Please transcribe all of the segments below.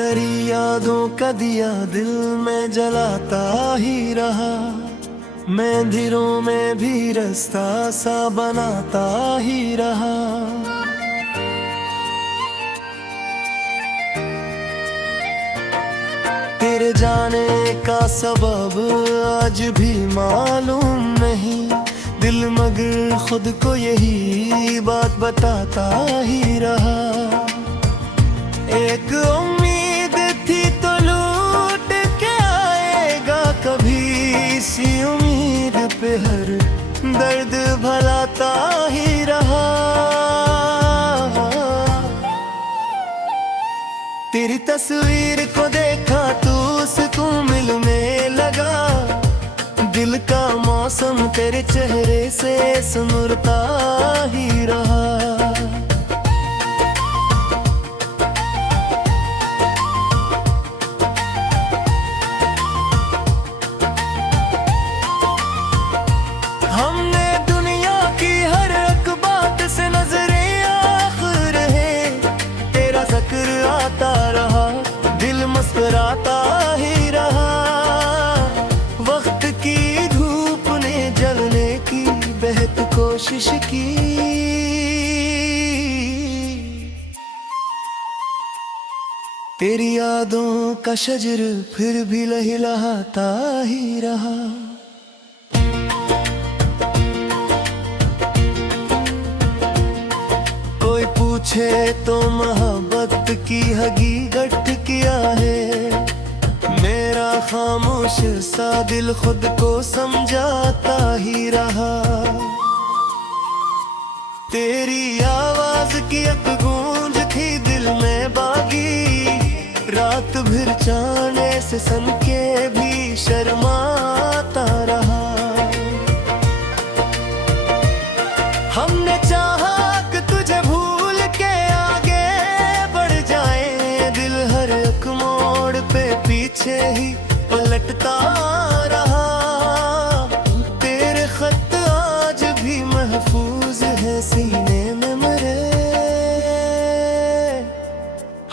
तेरी यादों का दिया दिल में जलाता ही रहा, मैं अंधेरों में भी रास्ता सा बनाता ही रहा। तेरे जाने का सबब आज भी मालूम नहीं, दिल मगर खुद को यही बात बताता ही रहा। एक उम्मीद थी तो लूट के आएगा कभी, इसी उम्मीद पे हर दर्द भलाता ही रहा। तेरी तस्वीर को देखा तो सुकून मिलने लगा, दिल का मौसम तेरे चेहरे से सुनरता ही रहा। हमने दुनिया की हर एक बात से नजरें आखिर है, तेरा जिक्र आता रहा, दिल मुस्कुराता ही रहा। वक्त की धूप ने जलने की बेहद कोशिश की, तेरी यादों का शजर फिर भी लहलहाता ही रहा। कोई पूछे तो मोहब्बत की हकीकत क्या है, मेरा खामोश सा दिल खुद को समझाता ही रहा। तेरी आवाज की एक गूंज थी दिल में बागी, रात भर जाने से सन के भी शर्माता रहा। हमने चाहा कि तुझे भूल के आगे बढ़ जाए, दिल हर एक मोड़ पे पीछे ही पलटता रहा। तेरे खत आज भी महफूज है सीने में मेरे,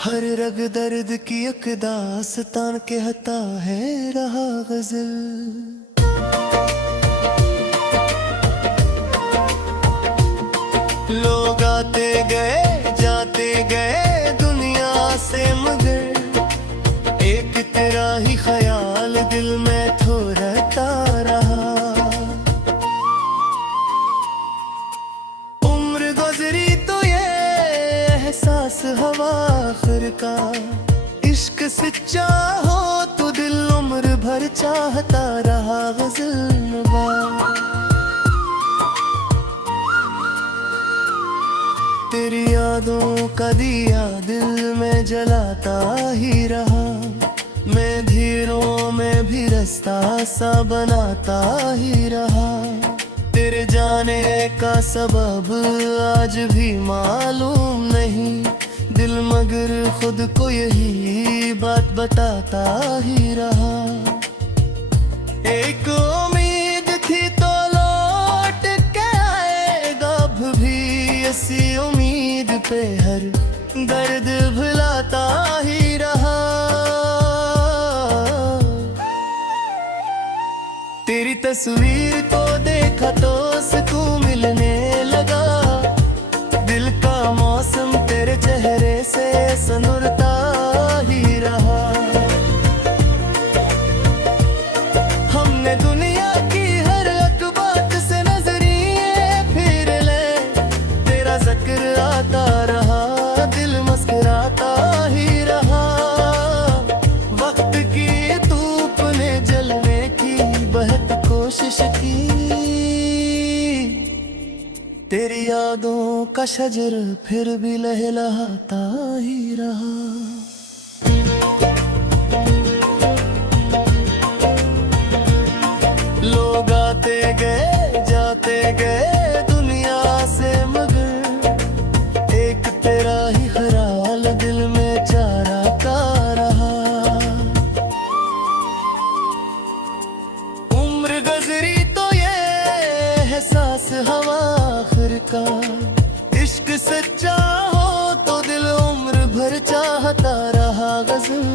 हर रग दर्द की एक दास्तान कहता है रहा गजल। लोग आते गए जाते गए दुनिया से, मगर एक तेरा ही ख्याल दिल में तो रहता रहा। उम्र गुजरी तो ये एहसास हवा आखिर का, इश्क सच्चा हो तो दिल उम्र भर चाहता रहा गजल नवा। तेरी यादों का दिया दिल में जलाता ही रहा, मैं धीरों में भी रास्ता सा बनाता ही रहा। तेरे जाने का सबब आज भी मालूम नहीं, दिल मगर खुद को यही बात बताता ही रहा। एक उम्मीद थी तो लौट के आएगा भी, इसी उम्मीद पे हर दर्द भुलाता ही रहा। तेरी तस्वीर को देखा तो सुकून मिलने लगा, दिल का मौसम तेरे चेहरे से सुनरता ही रहा। हमने दुनिया की हर एक बात से नजरिए फिर ले, तेरा जिक्र आता रहा, दिल मुस्कुराता ही रहा। वक्त की धूप ने जलने की बहुत कोशिश की, तेरी यादों का शजर फिर भी लहलहाता ही रहा। लोग आते गए जाते गए दुनिया से, मगर एक तेरा ही ख्याल दिल में चाहता रहा। उम्र गुजरी तो ये एहसास हवा आखिर का, इश्क सच्चा हो तो दिल उम्र भर चाहता रहा गजल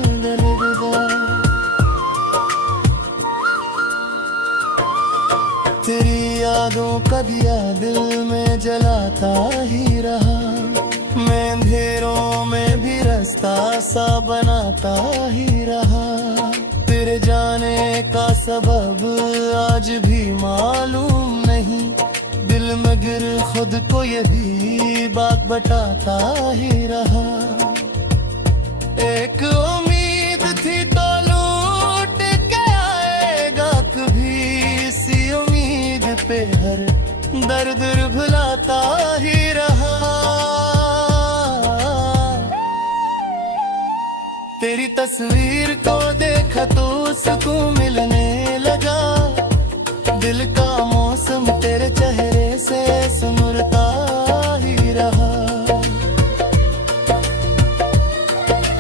तेरी यादों का दिया दिल में जलाता ही रहा, मैं अंधेरों में भी रास्ता सा बनाता ही रहा। तेरे जाने का सबब आज भी मालूम नहीं, दिल मगर खुद को ये भी बात बताता ही रहा। एक उम्मीद थी तो लौट के आएगा कभी, इसी उम्मीद पे हर दर्द भुलाता ही रहा। तेरी तस्वीर को देखा तो सुकून मिलने लगा, दिल का मौसम तेरे चेहरे से सुनता ही रहा।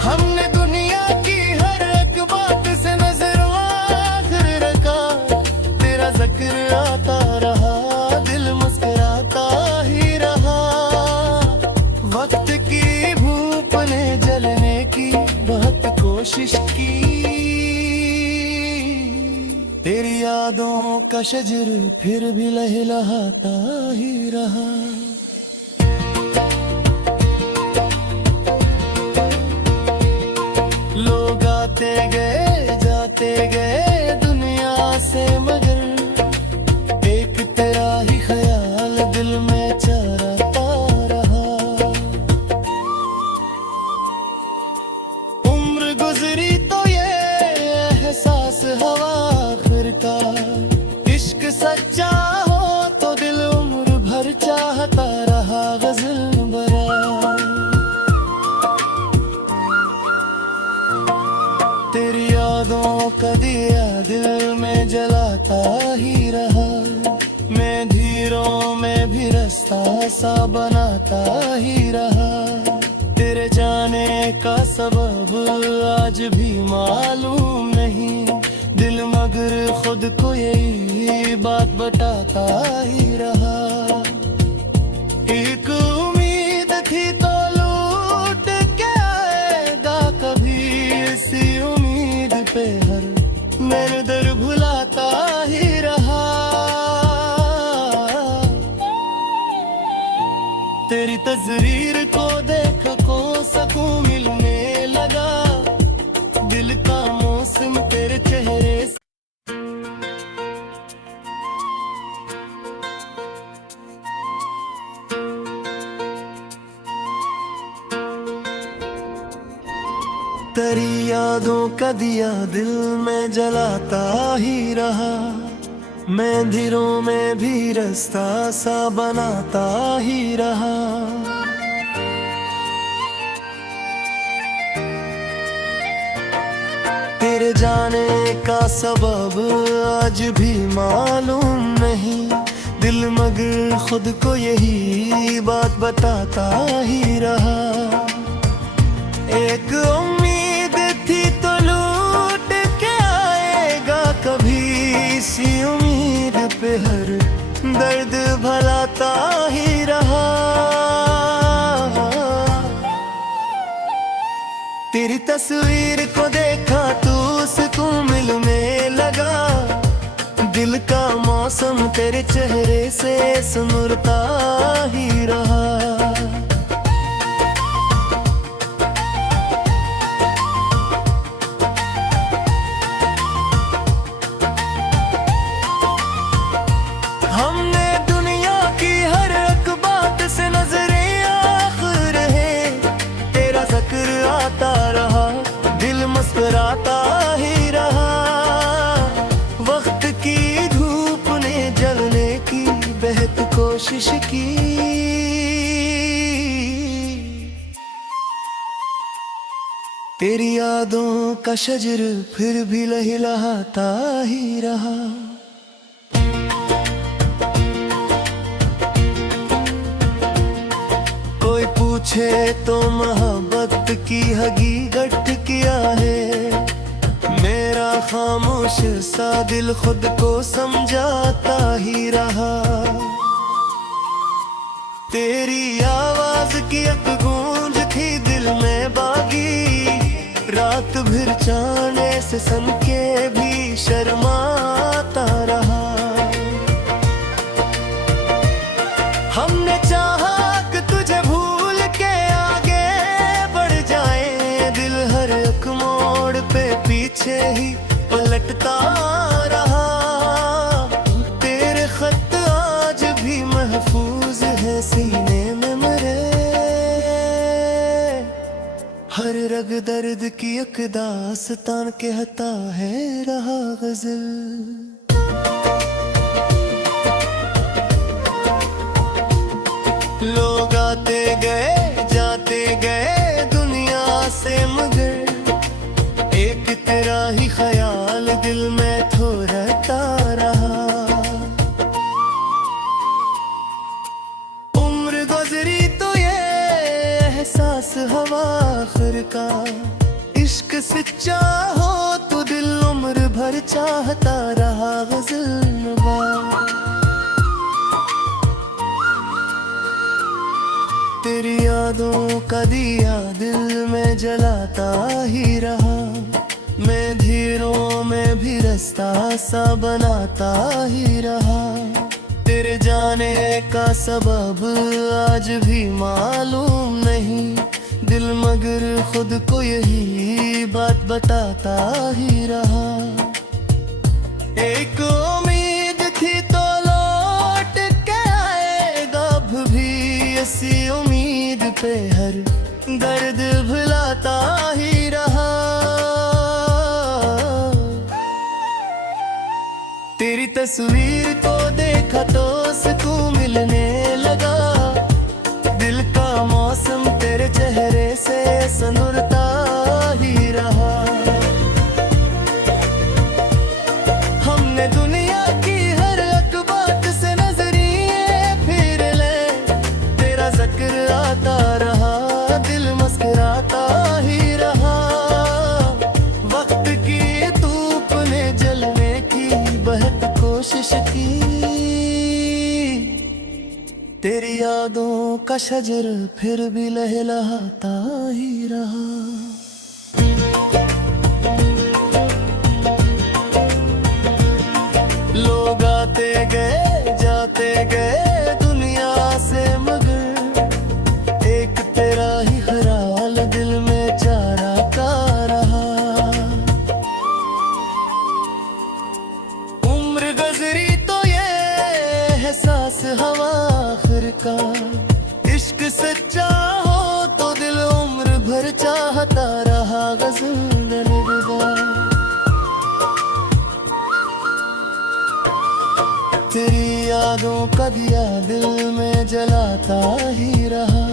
हमने दुनिया की हर एक बात से नजरों आखिर रखा, तेरा जिक्र आता रहा, दिल मुस्कुराता ही रहा। वक्त की भूख ने जलने की बहुत कोशिश की, तेरी यादों का शजर फिर भी लहलहाता ही रहा। लोग आते गए जाते गए दुनिया से, मगर एक तेरा ही ख्याल दिल में चरता रहा। उम्र गुजरी तो ये एहसास हवा आखिर का, इश्क सच्चा हो तो दिल उम्र भर चाहता रहा गजल भरा। तेरी यादों का दिया दिल में जलाता ही रहा, मैं धीरों में भी रास्ता सा बनाता ही रहा। तेरे जाने का सबब आज भी मालूम नहीं, दिल मगर खुद को यही बात बताता ही रहा। एक उम्मीद थी तो लौट के आएगा कभी, इसी उम्मीद पे हर दर्द भुलाता ही रहा। तेरी तस्वीर को देख को सुकून मिलने लगा, दिल का मौसम तेरे चेहरे से। तेरी यादों का दिया दिल में जलाता ही रहा, मैं अंधेरों में भी रास्ता सा बनाता ही रहा। तेरे जाने का सबब आज भी मालूम नहीं, दिल मगर खुद को यही बात बताता ही रहा। एक उम्मीद थी तो लौट के आएगा कभी, इसी उम्मीद पे हर दर्द भलाता ही रहा। तेरी तस्वीर को देखा तो सुकून मिलने लगा, दिल का मौसम तेरे चेहरे से सुनता ही रहा। हमने दुनिया की हर एक बात से नजरें आखिर है, तेरा जिक्र आता रहा, दिल मुस्कुराता ही रहा। वक्त की धूप ने जलने की बेहद कोशिश की, तेरी यादों का शजर फिर भी लहलहाता ही रहा। कोई पूछे तो मोहब्बत की हकीकत क्या है, मेरा खामोश सा दिल खुद को समझाता ही रहा। तेरी आवाज की एक गूंज थी दिल में बागी, रात भर चांद से सन के भी शर्माता रहा। एक दास्तान कहता है रहा गजल। लोग आते गए जाते गए दुनिया से, मगर एक तेरा ही ख्याल दिल में थोरता रहा। उम्र गुजरी तो ये एहसास हवा आखिर का, इश्क सच्चा हो तो दिल उम्र भर चाहता रहा गजल नवा। तेरी यादों का दिया दिल में जलाता ही रहा, मैं धीरों में भी रास्ता सा बनाता ही रहा। तेरे जाने का सबब आज भी मालूम नहीं, दिल मगर खुद को यही बात बताता ही रहा। एक उम्मीद थी तो लौट के आएगा, अब भी इसी उम्मीद पे हर दर्द भुलाता ही रहा। तेरी तस्वीर को देखा तो सुकून मिलने लगा, दिल का मौसम तेरे चेहरे से संदूरता ही रहा। हमने दुनिया की हर एक बात से नजरिए फिर ले, तेरा जिक्र आता रहा, दिल मुस्कुराता ही रहा। वक्त की धूप ने जलने की बहुत कोशिश की, तेरी यादों का शजर फिर भी लहलहाता ही रहा। लोग आते गए जाते गए दुनिया से, मगर एक तेरा ही ख्याल दिल में चाहता रहा। उम्र गुजरी तो ये एहसास हवा आखिर का, इश्क सच्चा हो तो दिल उम्र भर चाहता रहा गजल नलगदा। तेरी यादों का दिया दिल में जलाता ही रहा,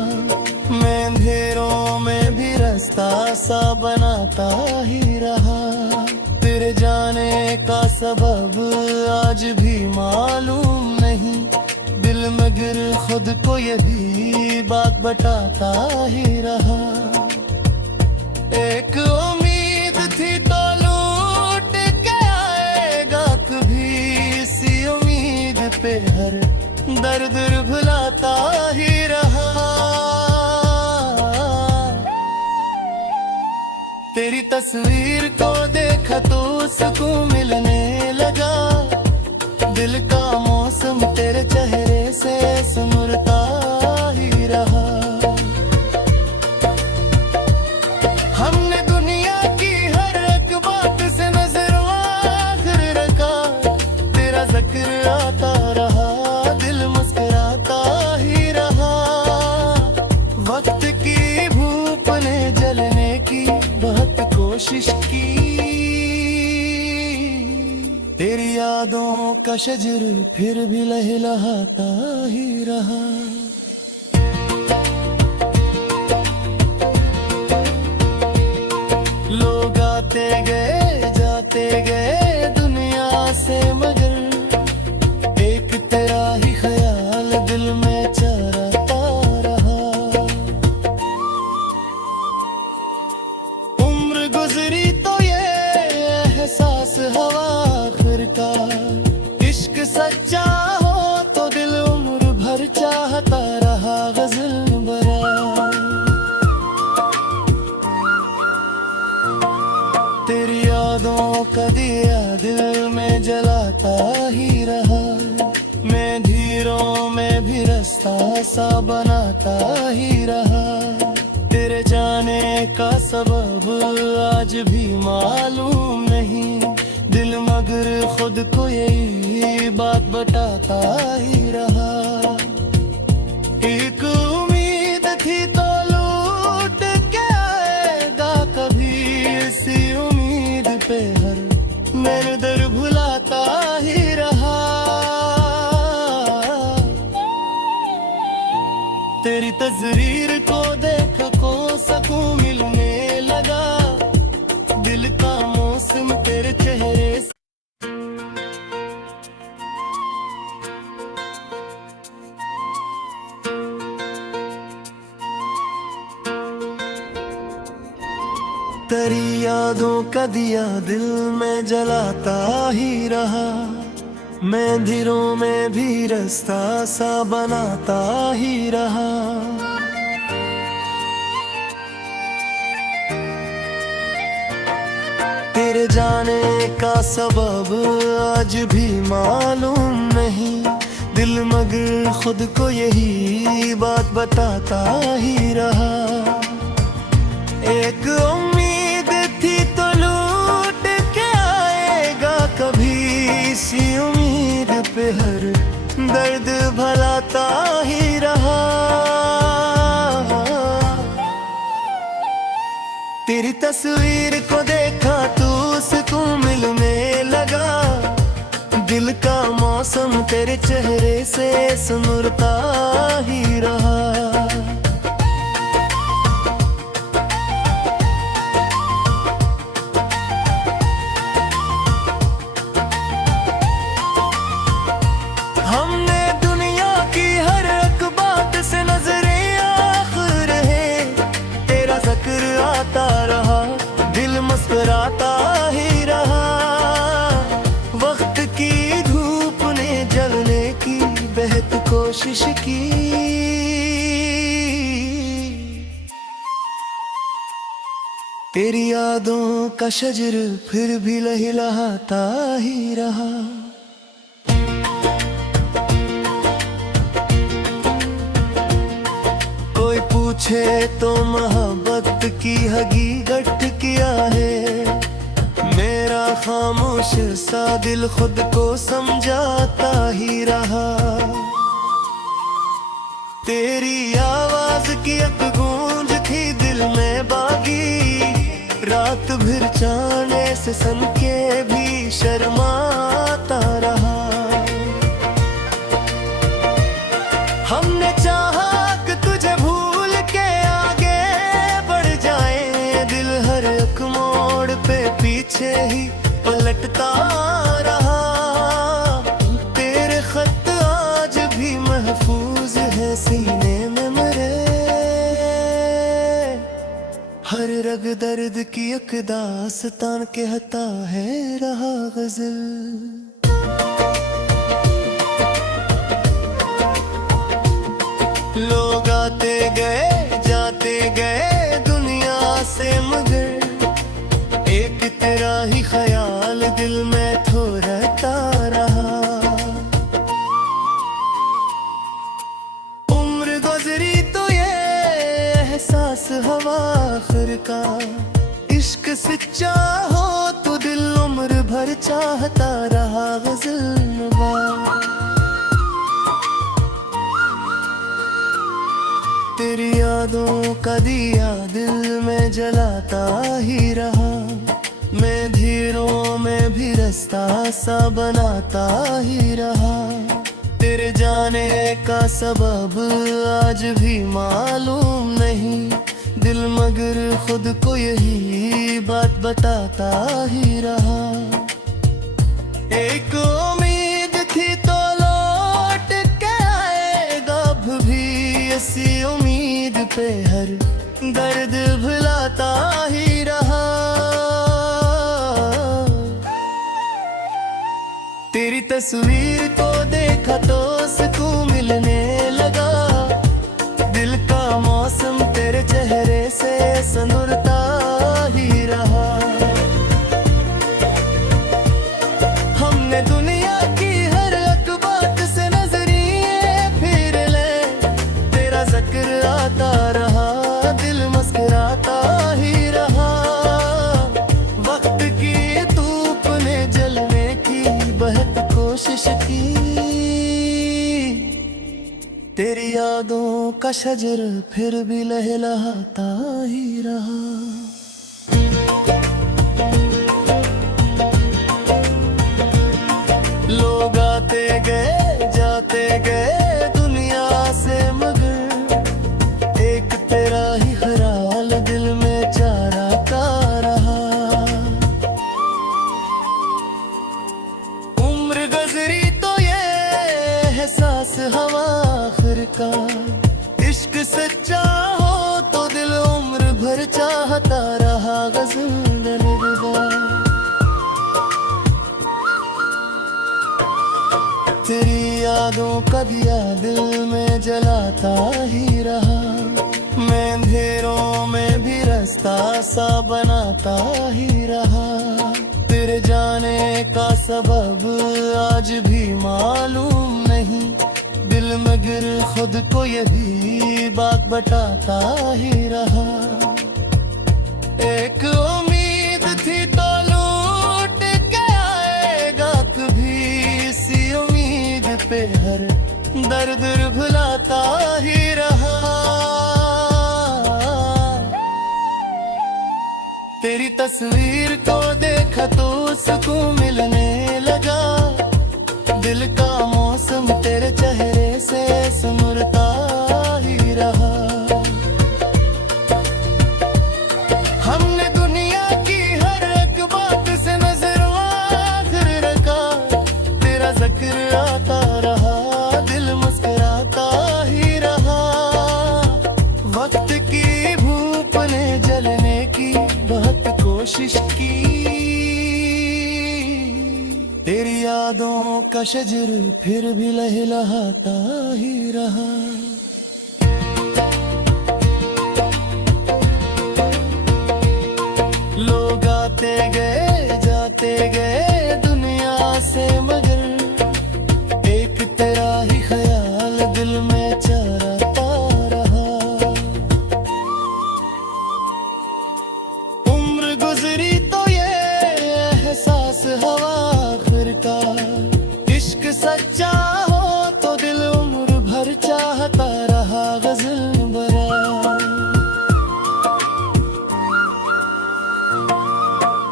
मैं अंधेरों में भी रास्ता सा बनाता ही रहा। तेरे जाने का सबब आज भी मालूम नहीं, दिल मगर खुद को ये भी बात बताता ही रहा। एक उम्मीद थी तो लूट के आएगा, कभी इसी उम्मीद पे हर दर्द भुलाता ही रहा। तेरी तस्वीर को देखा तो सुकून मिलने लगा, दिल का मौसम तेरे चेहरे से सुनता ही रहा। हमने दुनिया की हर एक बात से नजर आखिर रखा, तेरा जिक्र आता रहा, दिल मुस्कुराता ही रहा। वक्त की भूख ने जलने की बहुत कोशिश की, तेरी यादों का शजर फिर भी लहलहाता ही रहा। लोग आते गए जाते गए दुनिया से, मगर एक तेरा ही ख्याल दिल में चरता रहा। उम्र गुजरी तो ये एहसास हवा आखिर का, इश्क सच्चा हो तो दिल उम्र भर चाहता रहा गजल बरा। तेरी यादों का दिया दिल में जलाता ही रहा, मैं धीरों में भी रास्ता सा बनाता ही रहा। तेरे जाने का सबब आज भी मालूम नहीं, दिल मगर खुद को यही बात बताता ही रहा। एक उम्मीद थी तो लूट के आएगा, कभी तेरी यादों का दिया दिल में जलाता ही रहा, मैं अंधेरों में भी रास्ता सा बनाता ही रहा। तेरे जाने का सबब आज भी मालूम नहीं, दिल मगर खुद को यही बात बताता ही रहा। एक उम्मीद थी तो लूट के आएगा कभी, इसी उम्मीद पे हर दर्द भलाता ही रहा। तेरी तस्वीर को देखा तू सुकून मिलने लगा, दिल का मौसम तेरे चेहरे से सुनरता ही रहा। हमने दुनिया की हर एक बात से नजरें आखिर है, तेरा जिक्र आता रहा, दिल मुस्कुराता ही रहा। वक्त की धूप ने जलने की बेहद कोशिश की, तेरी यादों का शजर फिर भी लहलहाता ही रहा। कोई पूछे तो मोहब्बत की हकीकत क्या है, मेरा खामोश सा दिल खुद को समझाता ही रहा। तेरी आवाज की एक गूंज थी दिल में बागी, रात भर जाने से सन के भी शर्माता रहा। हमने चाहा कि तुझे भूल के आगे बढ़ जाए, दिल हर एक मोड़ पे पीछे ही पलटता रहा। तेरे खत आज भी महफूज है सीने में मेरे, हर रग दर्द की एक दास्तान कहता है रहा गजल। लोग आते गए जाते गए दुनिया से, मगर एक तेरा ही ख्याल दिल में तो रहता रहा। उम्र गुजरी तो ये एहसास हवा आखिर का, इश्क सच्चा हो तो दिल उम्र भर चाहता रहा गजल नवा। तेरी यादों का दिया दिल में जलाता ही रहा, मैं धीरों में भी रास्ता सा बनाता ही रहा। तेरे जाने का सबब आज भी मालूम नहीं, दिल मगर खुद को यही बात बताता ही रहा। एक उम्मीद थी तो लौट के आएगा भी, इसी उम्मीद पे हर दर्द भुलाता ही रहा। तेरी तस्वीर को देखा तो सुकून मिलने लगा, दिल का मौसम तेरे चेहरे से सुनरता ही रहा। हमने दुनिया की हर एक बात से नजरिए फिर ले, तेरा जिक्र आता रहा, दिल मुस्कुराता ही रहा। वक्त की धूप ने जलने की बहुत कोशिश की, तेरी यादों का शजर फिर भी लहलहाता ही रहा। लोग आते गए जाते गए दुनिया से, मगर एक तेरा ही ख्याल दिल में चाहता रहा। उम्र गुजरी तो ये एहसास हवा आखिर का, इश्क सच्चा हो तो दिल उम्र भर चाहता रहा गजल। तेरी यादों का दिया दिल में जलाता ही रहा, मैं अंधेरों में भी रास्ता सा बनाता ही रहा। तेरे जाने का सबब आज भी मालूम नहीं, दिल मगर खुद को ये भी बात बताता ही रहा। एक उम्मीद थी तो लूट के आएगा कभी, इसी उम्मीद पे हर दर्द भुलाता ही रहा। तेरी तस्वीर को देखा तो सुकून मिलने लगा, दिल का मौसम तेरे चेहरे से सुमरता ही रहा। हमने दुनिया की हर एक बात से नजर आखिर रखा, तेरा जिक्र आता रहा, दिल मुस्कुराता ही रहा। वक्त की भूख ने जलने की बहुत कोशिश की, तेरी यादों का शजर फिर भी लहलहाता ही रहा। लोग आते गए जाते गए दुनिया से, मगर एक तेरा ही ख्याल दिल में चराता रहा। उम्र गुजरी तो ये एहसास हवा आखिर का, इश्क सच्चा हो तो दिल उम्र भर चाहता रहा गजल भरा।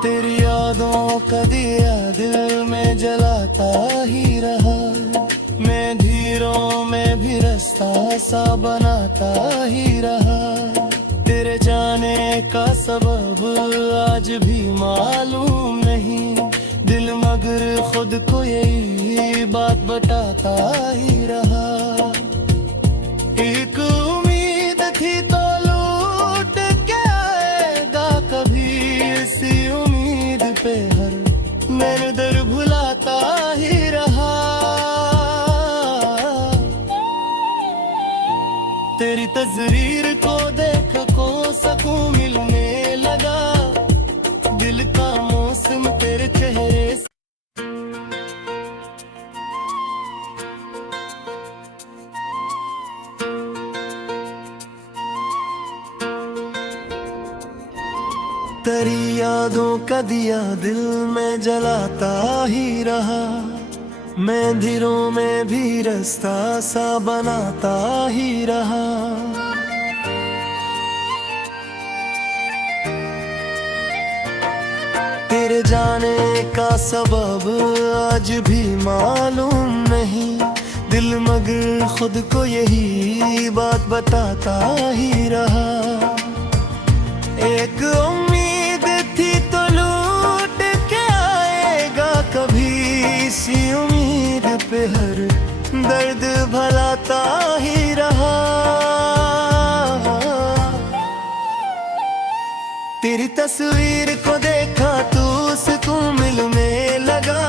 तेरी यादों का दिया दिल में जलाता ही रहा, मैं धीरों में भी रास्ता सा बनाता ही रहा। तेरे जाने का सबब आज भी मालूम नहीं, दिल मगर खुद को यही बात बताता ही रहा। एक उम्मीद थी तो लूट के आएगा कभी, इसी उम्मीद पे हर मैंने दर भुलाता ही रहा। तेरी तस्वीर को देख को सकून मिलने लगा, दिल का मौसम तेरे चेहरे से। तेरी यादों का दिया दिल में जलाता ही रहा, मैं दिलों में भी रास्ता सा बनाता ही रहा। तेरे जाने का सबब आज भी मालूम नहीं, दिल मगर खुद को यही बात बताता ही रहा। एक उम्मीद थी तो लूट के आएगा कभी, इसी उम्मीद पे हर दर्द भलाता ही रहा। तेरी तस्वीर को देखा तो सुकून मिलने लगा,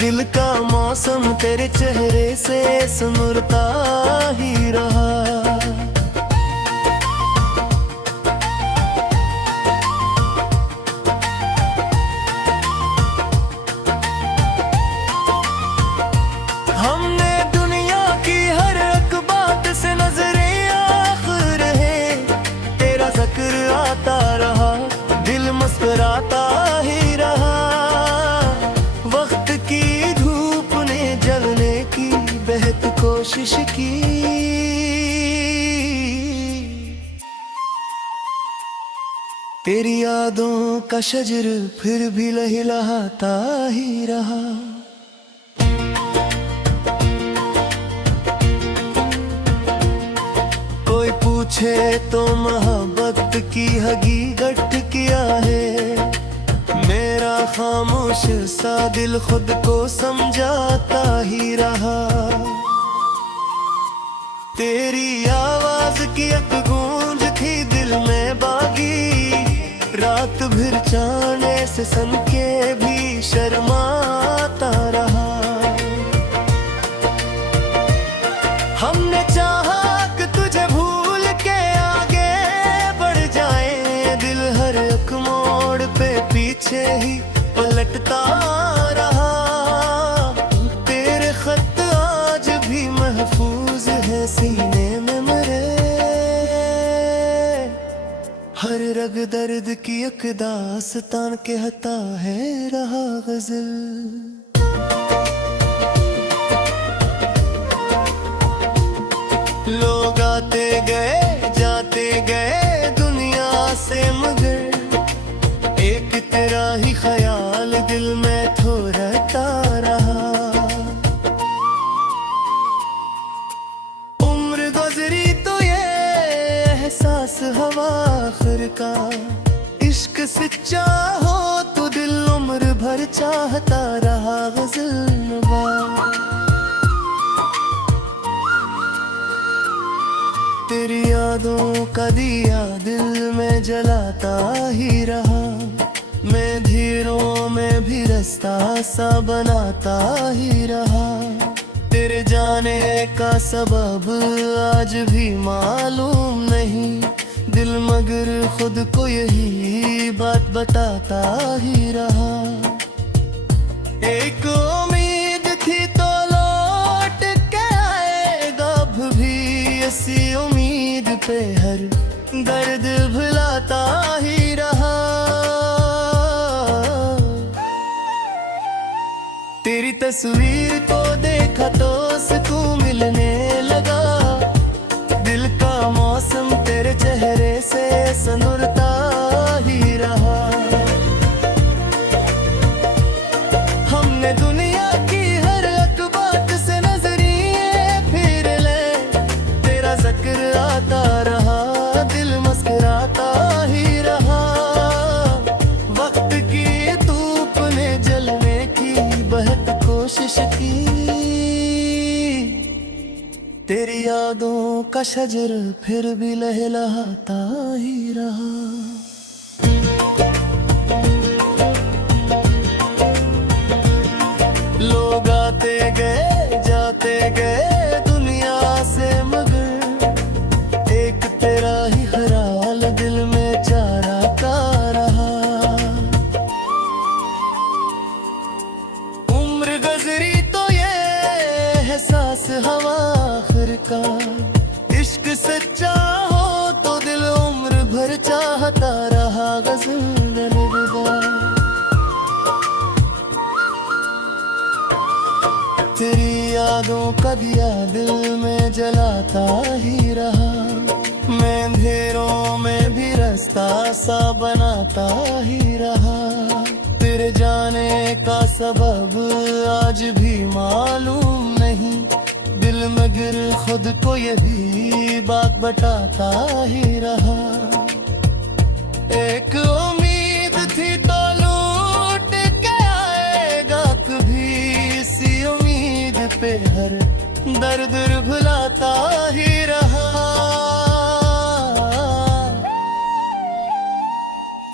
दिल का मौसम तेरे चेहरे से सुमरता ही रहा। हमने दुनिया की हर एक बात से नजरें आखिर है, तेरा जिक्र आता रहा, दिल मुस्कुराता ही रहा। वक्त की धूप ने जलने की बेहद कोशिश की, तेरी यादों का शजर फिर भी लहलहाता ही रहा। पूछे तो मोहब्बत की हकीकत क्या है, मेरा खामोश सा दिल खुद को समझाता ही रहा। तेरी आवाज की एक गूंज थी दिल में बागी, रात भर चाहने से सन के भी शर्माता रहा। एक दास्तान कहता है रहा गजल। लोग आते गए जाते गए दुनिया से, मगर एक तेरा ही ख्याल दिल में तो रहता रहा। उम्र गुजरी तो ये एहसास हवा आखिर का, इश्क सच्चा हो तो दिल उम्र भर चाहता रहा गजल नवा। तेरी यादों का दिया दिल में जलाता ही रहा, मैं धीरों में भी रास्ता सा बनाता ही रहा। तेरे जाने का सबब आज भी मालूम नहीं दिल, मगर खुद को यही बात बताता ही रहा। एक उम्मीद थी तो लौट के आएगा, अब भी इसी उम्मीद पे हर दर्द भुलाता ही रहा। तेरी तस्वीर को देखा तो सुकून मिलने लगा, दिल का मौसम तेरे चेहरे से सनुरता ही रहा। हमने दुनिया की हर एक बात से नजरिए फिर ले, तेरा जिक्र आता रहा, दिल मुस्कुराता ही रहा। वक्त की धूप ने जलने की बहुत कोशिश की, तेरी यादों का शजर फिर भी लहलहाता ही रहा। लोग आते गए जाते गए दुनिया से, मगर एक तेरा ही ख्याल दिल में चाहता रहा। उम्र गुजरी तो ये एहसास हवा आखिर का, इश्क सच्चा हो तो दिल उम्र भर चाहता रहा गजल नवा। तेरी यादों का दिया दिल में जलाता ही रहा, मैं अंधेरों में भी रास्ता सा बनाता ही रहा। तेरे जाने का सबब आज भी मालूम नहीं दिल, मगर खुद को ये भी बात बताता ही रहा। एक उम्मीद थी तो लौट के आएगा, कभी इसी उम्मीद पे हर दर्द भुलाता ही रहा।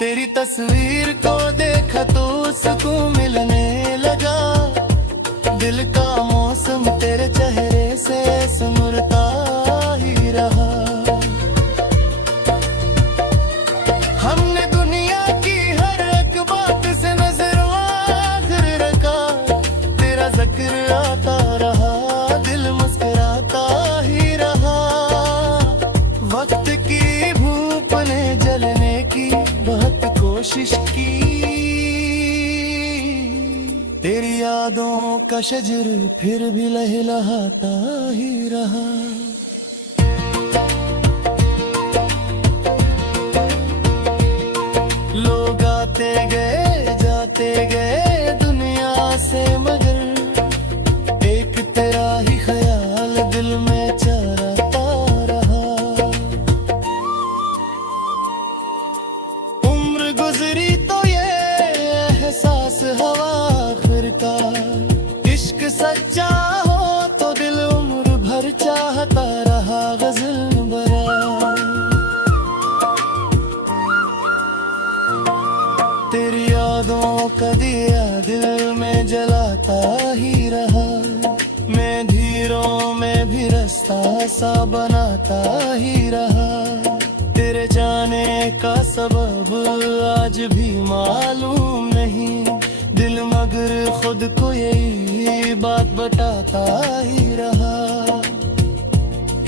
तेरी तस्वीर को देखा तो सुकून मिलने लगा, दिल का मौसम तेरे चेहरे से सुमुरता ही रहा। हमने दुनिया की हर एक बात से नजरों आखिर रखा, तेरा जिक्र आता रहा, दिल मुस्कुराता ही रहा। वक्त की धूप ने जलने की बहुत कोशिश की, तेरी यादों का शजर फिर भी लहलहाता ही रहा। लोग आते गए जाते गए दुनिया से, मगर एक तेरा ही ख्याल दिल में चरता रहा। उम्र गुजरी तो ये एहसास हवा आखिर का, इश्क सच्चा हो तो दिल उम्र भर चाहता रहा गजल बरा। तेरी यादों का दिया दिल में जलाता ही रहा, मैं धीरों में भी रास्ता सा बनाता ही रहा। तेरे जाने का सबब आज भी मालूम नहीं दिल, मगर खुद को यही बात बताता ही रहा।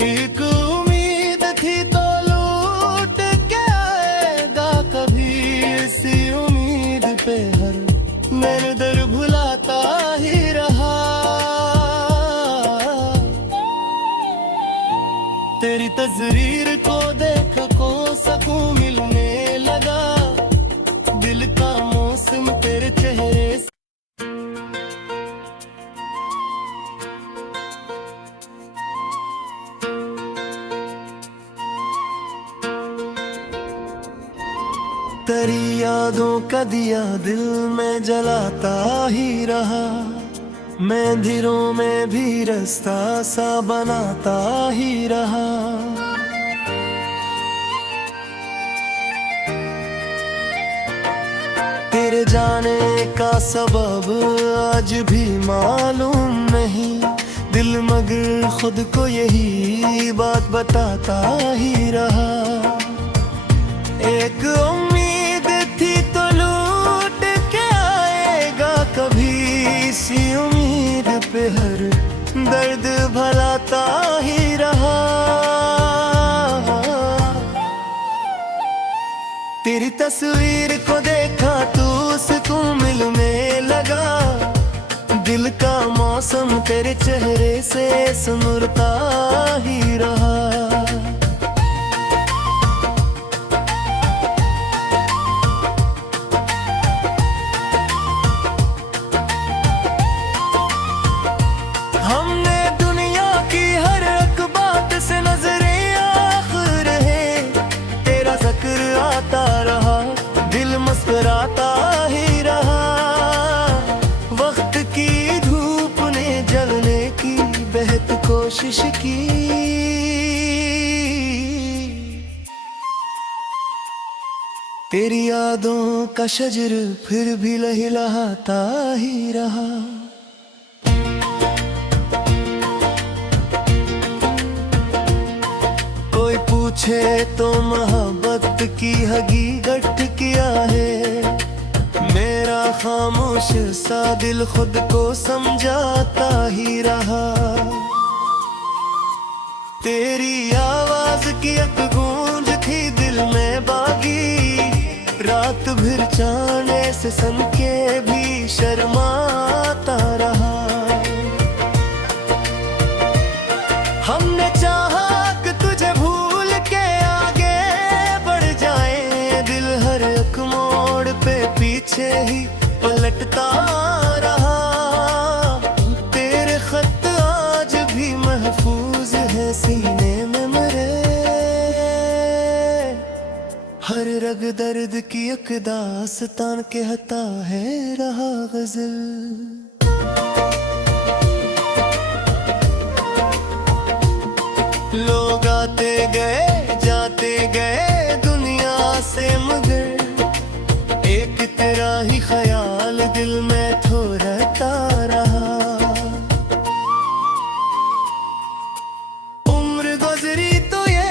एक उम्मीद थी तो लौट के आएगा, कभी इस तेरी यादों का दिया दिल में जलाता ही रहा, मैं धीरों में भी रास्ता सा बनाता ही रहा। तेरे जाने का सबब आज भी मालूम नहीं, दिल मगर खुद को यही बात बताता ही रहा। एक उम्मीद थी तो लूट के आएगा कभी, इसी उम्मीद पे हर दर्द भलाता ही रहा। तेरी तस्वीर को देखा तू सुकून मिलने लगा, दिल का मौसम तेरे चेहरे से सुनरता ही रहा। हमने दुनिया की हर एक बात से नजरें आखिर है, तेरा जिक्र आता रहा, दिल मुस्कुराता ही रहा। वक्त की धूप ने जलने की बेहद कोशिश की, तेरी यादों का शजर फिर भी लहलहाता ही रहा। कोई पूछे तो मोहब्बत की हकीकत क्या है, मेरा खामोश सा दिल खुद को समझाता ही रहा। तेरी आवाज की एक गूंज थी दिल में बागी, रात भर जाने से सन के भी शर्माता रहा। हमने चाहा कि तुझे भूल के आगे बढ़ जाए, दिल हर एक मोड़ पे पीछे ही पलटता रहा। तेरे खत आज भी महफूज है सीने में मेरे, हर रग दर्द की एक दास्तान कहता है रहा गजल। लोग आते गए जाते गए दुनिया से, मगर एक तेरा ही ख्याल दिल में तो रहता रहा। उम्र गुजरी तो ये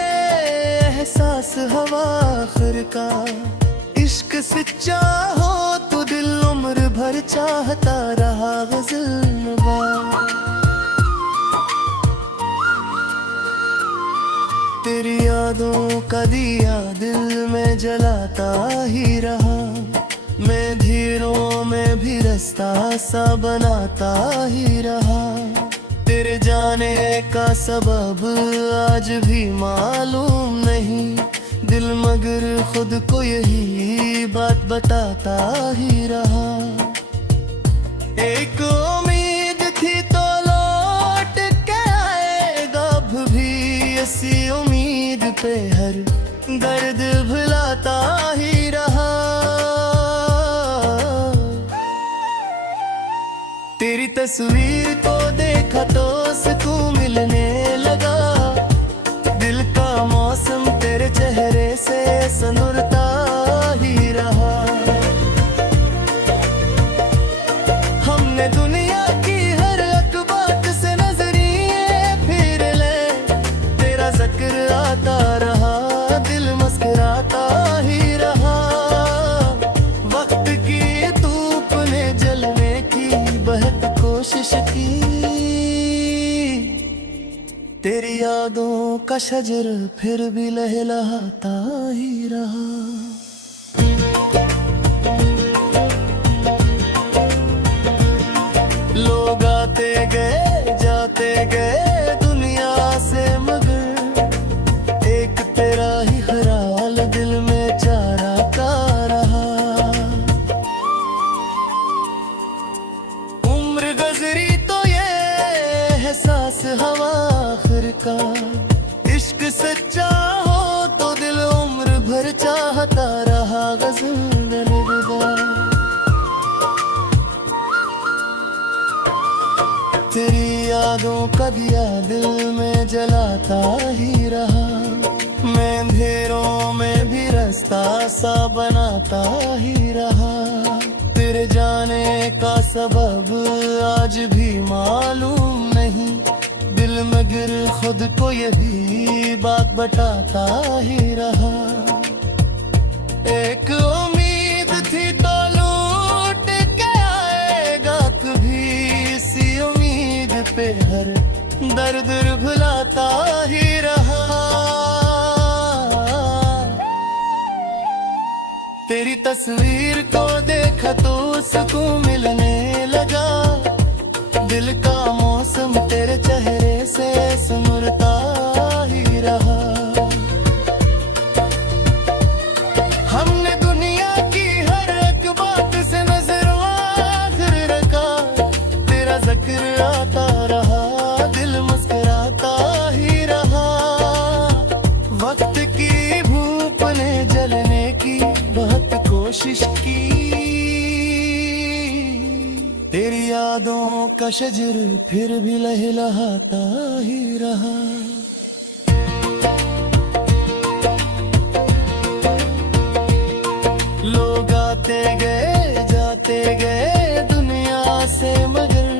एहसास हवा आखिर का, इश्क सच्चा हो तो दिल उम्र भर चाहता रहा गजल नवा। तेरी यादों का दिया दिल में जलाता ही रहा, मैं धीरों में भी रास्ता सा बनाता ही रहा। तेरे जाने का सबब आज भी मालूम नहीं, दिल मगर खुद को यही बात बताता ही रहा। एक उम्मीद थी तो लौट के आएगा अब भी, इसी उम्मीद पे हर दर्द भुलाता ही रहा। तेरी तस्वीर को देखा तो सुकून मिलने लगा, दिल का मौसम तेरे चेहरे से सुनरता ही रहा। हमने दुनिया की हर एक बात से नजरिए फिर ले, तेरा जिक्र आता रहा, दिल मुस्कुराता ही रहा। वक्त की धूप ने जलने की बहुत कोशिश की, तेरी यादों का शजर फिर भी लहलहाता ही रहा। लोग आते गए जाते गए दुनिया से, मगर एक तेरा ही ख्याल दिल में चाहता रहा। उम्र गुजरी तो ये एहसास हवा आखिर का, इश्क सच्चा हो तो दिल उम्र भर चाहता रहा गजल। तेरी यादों का दिया दिल में जलाता ही रहा, मैं अंधेरों में भी रास्ता सा बनाता ही रहा। तेरे जाने का सबब आज भी मालूम नहीं, दिल मगर खुद को ये भी बात बताता ही रहा। एक उम्मीद थी तो लूट के आएगा कभी, इसी उम्मीद पे हर दर्द भुलाता ही रहा। तेरी तस्वीर को देखा तो सुकून मिलने लगा, दिल का मौसम तेरे चेहरे से सुनता ही रहा। हमने दुनिया की हर एक बात से नजरों आखिर रखा, तेरा जिक्र आता रहा, दिल मुस्कुराता ही रहा। वक्त की भूख ने जलने की बहुत कोशिश की, तेरी यादों का शजर फिर भी लहलहाता ही रहा। लोग आते गए जाते गए दुनिया से, मगर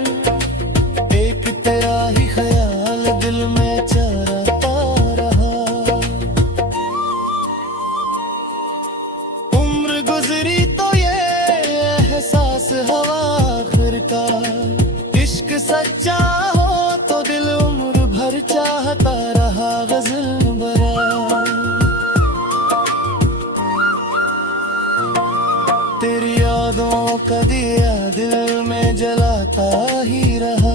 एक तेरा ही ख्याल दिल में चरता रहा। उम्र गुजरी तो ये एहसास हवा आखिर का, इश्क सच्चा हो तो दिल उम्र भर चाहता रहा गजल बरा। तेरी यादों का दिया दिल में जलाता ही रहा,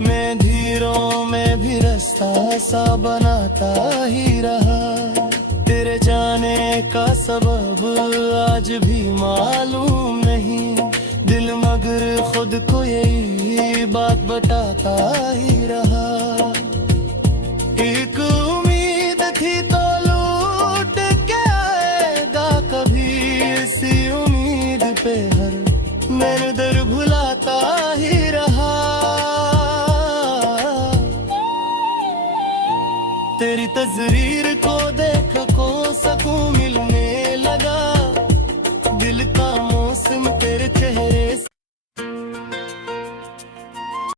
मैं धीरों में भी रास्ता सा बनाता ही रहा। तेरे जाने का सबब आज भी मालूम नहीं, दिल मगर खुद को यही बात बताता ही रहा। एक उम्मीद थी तो लूट के आएगा कभी, इसी उम्मीद पे हर मेरे दर भुलाता ही रहा। तेरी तस्वीर को देख को सकून मिलने लगा, दिल का